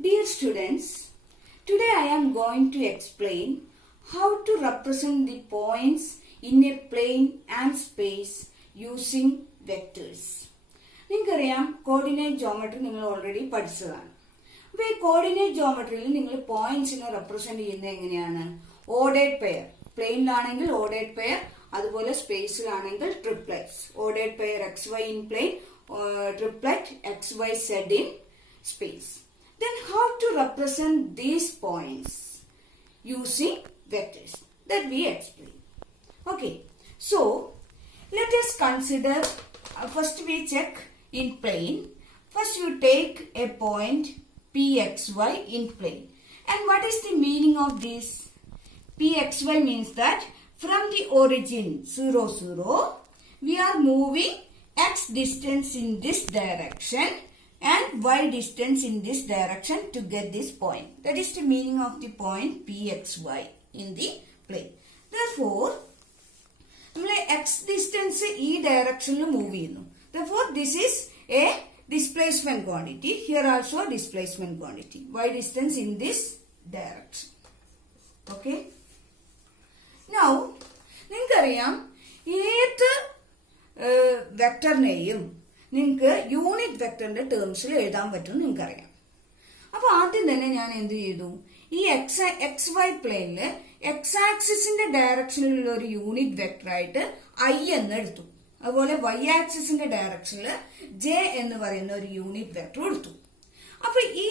Dear students, today I am going to explain how to represent the points in a plane and space using vectors. നിങ്ങൾക്കറിയാം coordinate geometry നിങ്ങൾ already പഠിച്ചതാണ്. അപ്പോൾ ഈ coordinate ജോമെട്രിയിൽ നിങ്ങൾ പോയിന്റ്സിനെ represent ചെയ്യുന്നത് എങ്ങനെയാണ്? Ordered pair, പ്ലെയിനിലാണെങ്കിൽ ഓർഡേഡ് പെയർ, അതുപോലെ സ്പേസിലാണെങ്കിൽ triplets. Ordered pair XY in plane, triplet XYZ in space. Then how to represent these points using vectors that we explain. Okay, so let us consider, first we check in plane. First you take a point PXY in plane. And what is the meaning of this? PXY means that from the origin 0, 0, we are moving X distance in this direction and Y distance in this direction to get this point. That is the meaning of the point PXY in the plane. Therefore, X distance ഈ direction move ചെയ്യുന്നു. Therefore, this is a displacement quantity. Here also displacement quantity. Y distance in this direction. Okay. Now, നിങ്ങൾക്കറിയാം ഏത് വെക്ടറിനെയും നിങ്ങൾക്ക് unit വെക്ടറിന്റെ ടേംസിൽ എഴുതാൻ പറ്റും നിങ്ങൾക്കറിയാം. അപ്പൊ ആദ്യം തന്നെ ഞാൻ എന്ത് ചെയ്തു, ഈ XY പ്ലെയിനില് X ആക്സിസിന്റെ ഡയറക്ഷനിലുള്ള ഒരു യൂണിറ്റ് വെക്ടർ ആയിട്ട് I എന്ന് എടുത്തു. അതുപോലെ Y ആക്സിസിന്റെ ഡയറക്ഷനിൽ J എന്ന് പറയുന്ന ഒരു യൂണിറ്റ് വെക്ടർ എടുത്തു. അപ്പൊ ഈ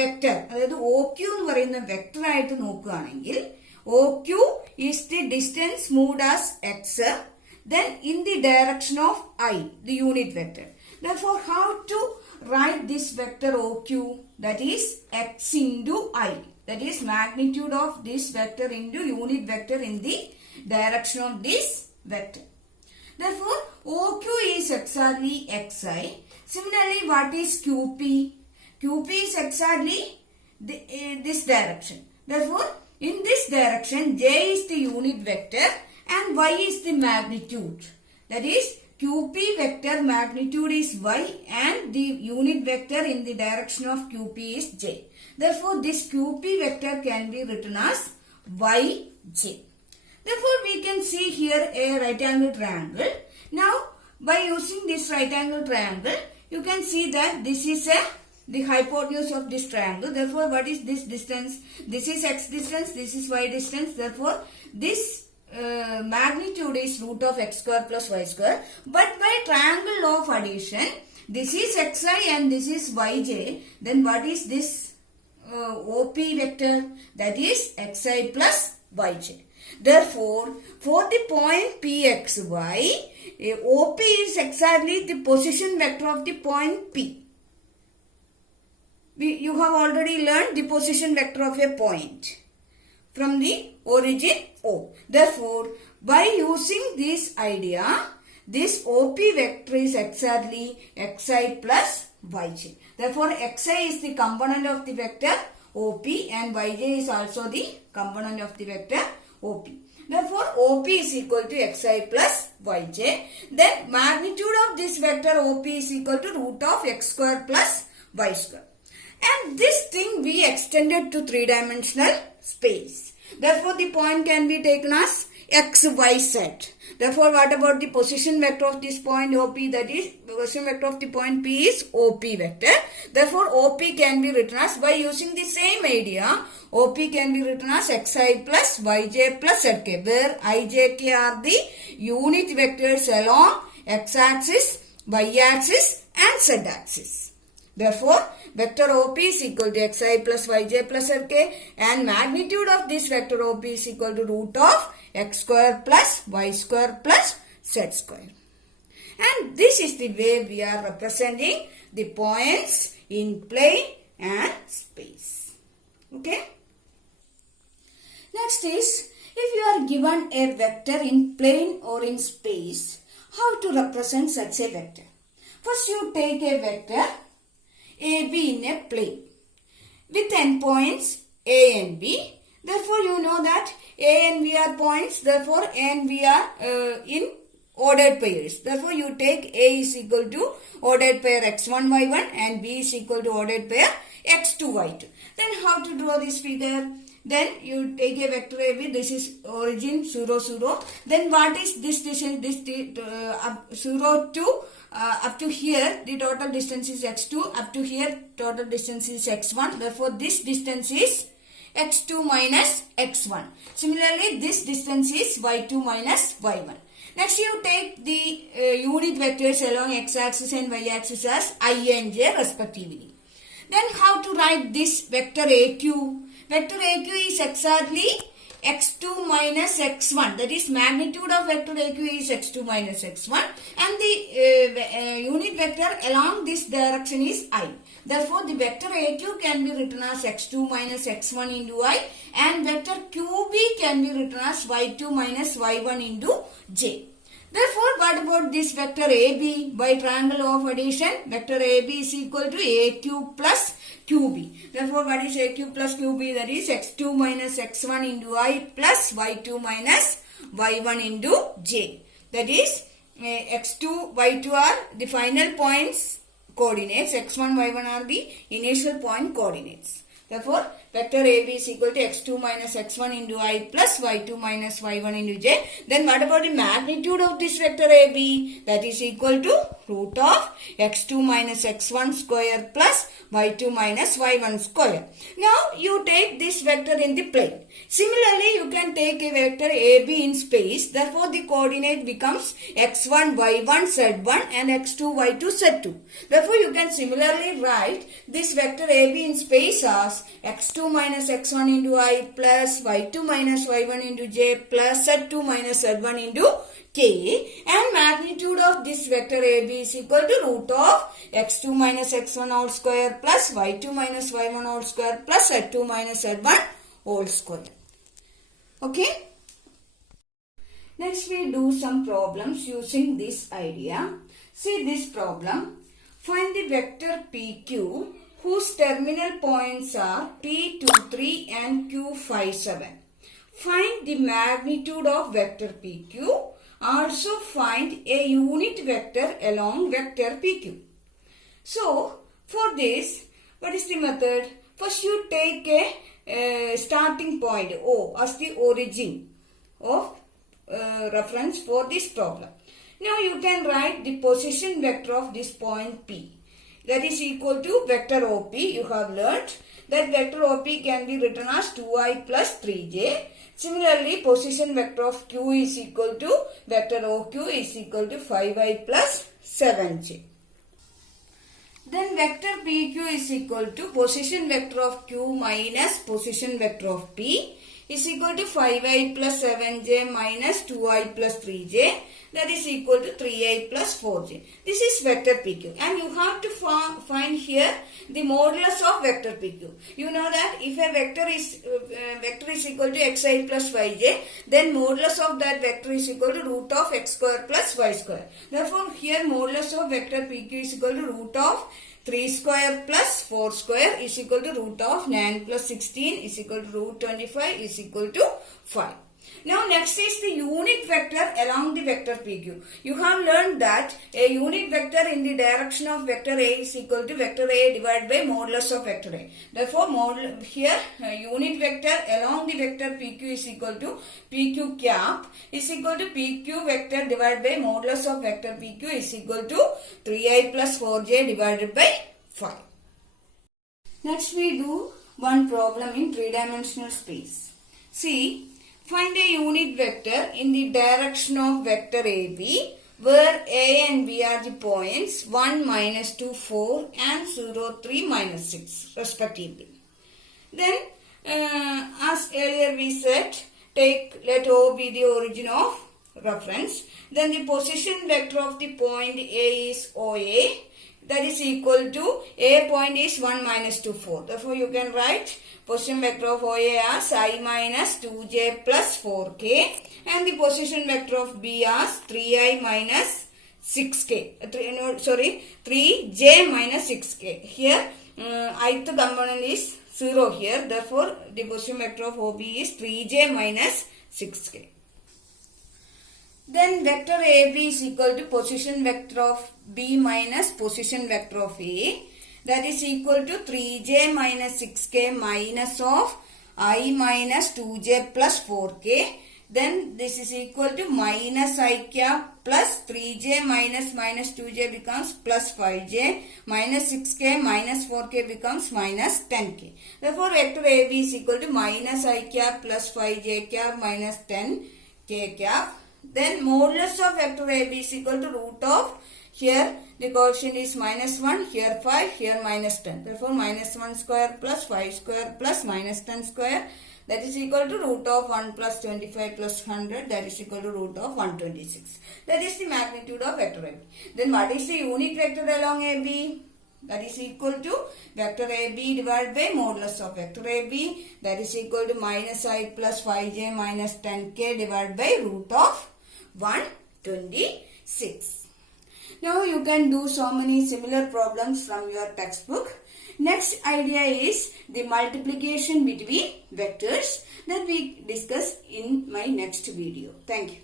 വെക്ടർ, അതായത് OQ എന്ന് പറയുന്ന വെക്ടർ ആയിട്ട് നോക്കുകയാണെങ്കിൽ OQ is the distance moved as X, then in the direction of I, the unit vector. Therefore, how to write this vector OQ? That is X into I. That is magnitude of this vector into unit vector in the direction of this vector. Therefore, OQ is exactly Xi. Similarly, what is QP? QP is exactly this direction. Therefore, in this direction, J is the unit vector and Y is the magnitude. That is, QP vector magnitude is Y and the unit vector in the direction of QP is J. Therefore, this QP vector can be written as YJ. Therefore, we can see here a right angle triangle. Now, by using this right angle triangle, you can see that this is the hypotenuse of this triangle. Therefore, what is this distance? This is X distance, this is Y distance. Therefore, this magnitude is root of X square plus Y square. But by triangle law of addition, this is Xi and this is Yj. Then what is this OP vector? That is Xi plus Yj. Therefore, for the point PXY, OP is exactly the position vector of the point P. You have already learned the position vector of a point from the origin O. Therefore, by using this idea, this OP vector is exactly Xi plus Yj. Therefore, Xi is the component of the vector OP and Yj is also the component of the vector OP. Therefore, OP is equal to Xi plus Yj. Then, magnitude of this vector OP is equal to root of X square plus Y square. And this thing we extended to three-dimensional space. Therefore, the point can be taken as XYZ. Therefore, what about the position vector of this point OP? That is, the position vector of the point P is OP vector. Therefore, OP can be written as, by using the same idea, OP can be written as Xi plus Yj plus Zk, where Ijk are the unit vectors along X-axis, Y-axis and Z-axis. Therefore, vector OP is equal to Xi plus Yj plus Zk and magnitude of this vector OP is equal to root of X square plus Y square plus Z square. And this is the way we are representing the points in plane and space. Okay? Next is, if you are given a vector in plane or in space, how to represent such a vector? First, you take a vector AB in a plane with endpoints A and B. Therefore, you know that A and B are points. Therefore, A and B are in ordered pairs. Therefore, you take A is equal to ordered pair x1, y1 and B is equal to ordered pair x2, y2. Then how to draw this figure? Then you take a vector AB, this is origin 0, 0. Then what is this distance? This 0 to up to here, the total distance is x2. Up to here, total distance is x1. Therefore, this distance is x2 minus x1. Similarly, this distance is y2 minus y1. Next, you take the unit vectors along x-axis and y-axis as I and j respectively. Then how to write this vector AQ? Vector AQ is exactly x2 minus x1. That is, magnitude of vector AQ is x2 minus x1 and the unit vector along this direction is I. Therefore, the vector AQ can be written as x2 minus x1 into I and vector QB can be written as y2 minus y1 into j. Therefore, what about this vector AB? By triangle of addition, vector AB is equal to AQ plus QB. Therefore, what is AQ plus QB? That is x2 minus x1 into I plus y2 minus y1 into j. That is x2, y2 are the final points coordinates, x1, y1 are the initial point coordinates. Therefore, vector AB is equal to x2 minus x1 into I plus y2 minus y1 into j. Then what about the magnitude of this vector AB? That is equal to root of x2 minus x1 square plus y2 minus y1 square. Now, you take this vector in the plane. Similarly, you can take a vector AB in space. Therefore, the coordinate becomes x1, y1, z1 and x2, y2, z2. Therefore, you can similarly write this vector AB in space as x2 minus x1 into I plus y2 minus y1 into j plus z2 minus z1 into k, and magnitude of this vector AB is equal to root of x2 minus x1 whole square plus y2 minus y1 whole square plus z2 minus z1 whole square. Okay. Next, we do some problems using this idea. See this problem. Find the vector PQ whose terminal points are P23 and Q57. Find the magnitude of vector PQ. Also find a unit vector along vector PQ. So, for this, what is the method? First, you take a starting point O as the origin of reference for this problem. Now, you can write the position vector of this point P. That is equal to vector OP. You have learnt that vector OP can be written as 2i plus 3j. Similarly, position vector of Q is equal to vector OQ is equal to 5i plus 7j. Then vector PQ is equal to position vector of Q minus position vector of P is equal to 5i plus 7j minus 2i plus 3j. That is equal to 3i plus 4j. This is vector PQ. And you have to find here the modulus of vector PQ. You know that if a vector is equal to xi plus yj, then modulus of that vector is equal to root of x square plus y square. Therefore, here modulus of vector PQ is equal to root of 3 square plus 4 square is equal to root of 9 plus 16 is equal to root 25 is equal to 5. Now, next is the unit vector along the vector PQ. You have learned that a unit vector in the direction of vector A is equal to vector A divided by modulus of vector A. Therefore, here unit vector along the vector PQ is equal to PQ cap is equal to PQ vector divided by modulus of vector PQ is equal to 3i plus 4j divided by 5. Next, we do one problem in three-dimensional space. See, find a unit vector in the direction of vector AB where A and B are the points 1, minus 2, 4 and 0, 3, minus 6 respectively. Then as earlier we said, let O be the origin of reference. Then the position vector of the point A is OA. That is equal to A point is 1, minus 2, 4. Therefore, you can write position vector of OA as I minus 2j plus 4k and the position vector of B as 3i minus 6k. 3j minus 6k. Here, ith component is 0 here. Therefore, the position vector of OB is 3j minus 6k. Then vector AB is equal to position vector of B minus position vector of A. That is equal to 3j minus 6k minus of I minus 2j plus 4k. Then this is equal to minus I cap plus 3j minus 2j becomes plus 5j minus 6k minus 4k becomes minus 10k. Therefore, vector AB is equal to minus I cap plus 5j cap minus 10k cap. Then modulus of vector AB is equal to root of, here the coefficient is minus 1, here 5, here minus 10. Therefore, minus 1 square plus 5 square plus minus 10 square, that is equal to root of 1 plus 25 plus 100, that is equal to root of 126. That is the magnitude of vector AB. Then what is the unit vector along AB? That is equal to vector AB divided by modulus of vector AB, that is equal to minus I plus 5j minus 10k divided by root of 126. Now you can do so many similar problems from your textbook. Next idea is the multiplication between vectors that we discuss in my next video. Thank you.